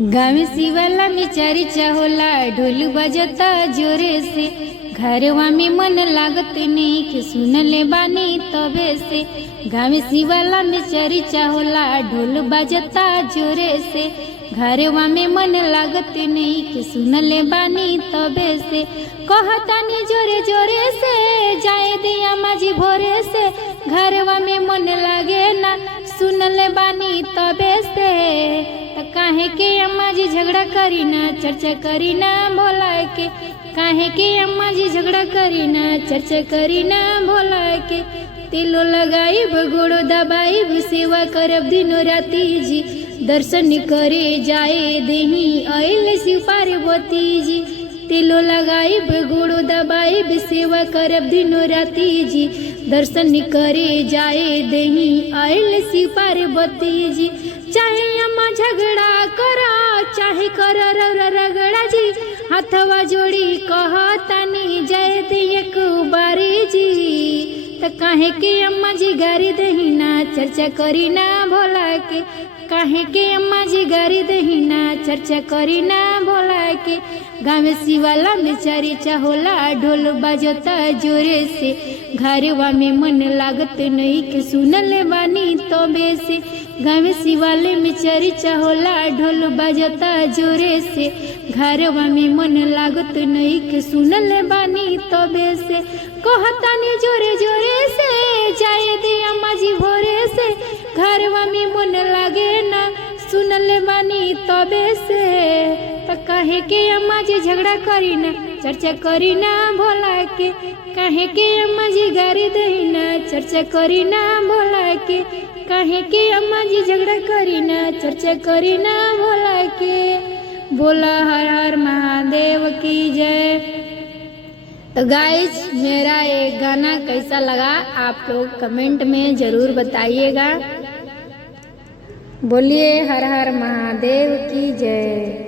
गाँव शिवाला में चर्चा होला, ढोल बजता जोरे से। घरवा में मन लागत नहीं कि सुनले बानी तबे से। गाँव शिवाला में चर्चा होला, ढोल बजता जोरे से। घरवा में मन लागत नहीं कि सुनले बानी तबे से। कहतानी जोरे जोरे से, जाए दिया माझी भोरे से। घरवा में मन लागे ना, सुनले बानी तबे से। काहे के अम्मा जी झगड़ा करी ना, चर्चा करी ना भोला के। काहे के अम्मा जी झगड़ा करी ना, चर्चा करी ना भोला के। तिलो लगाई गोड़ो दबाई, सेवा करब दिनो राती जी। दर्शन करे जाए देही आइल शिव पार्वती जी। तिलो लगाई गोड़ो दबाई, सेवा करब दिनो राती जी। दर्शन करे जाए देही आइल शिव पार्वती जी। चाहे अम्मा झगड़ा करा, चाहे कर रगड़ा जी। हाथवा जोड़ी कहतानी जय दे एक बारी जी। त काहे के अम्मा जी गारी दही ना, चर्चा करी ना भोला के। काहे के अम्मा जी गारी दही ना, चर्चा करी ना भोला के। गाँव शिवाला में चर्चा होला, ढोल बजता जोरे से। घरवा में मन लागत नहीं कि सुनले बानी तबे से। गाँव शिवाले में चर्चा होला, ढोल बजता जोरे से। घरवा में मन लागत नहीं कि सुनले बानी तबे से। कहतानी जोरे जोरे से, जाए दे अम्मा जी भोरे से। घरवा में मन लागे ना, सुनले बानी तबे से। त काहे के अम्मा जी झगड़ा करी ना, चर्चा करी ना भोला के। काहे के अम्मा जी गारी दही ना, चर्चा करी ना भोला के। काहे के अम्मा जी झगड़ा करी ना, चर्चा करी ना भोला के। बोला हर हर महादेव की जय। तो गाइज, मेरा ये गाना कैसा लगा आप लोग कमेंट में जरूर बताइएगा। बोलिए हर हर महादेव की जय।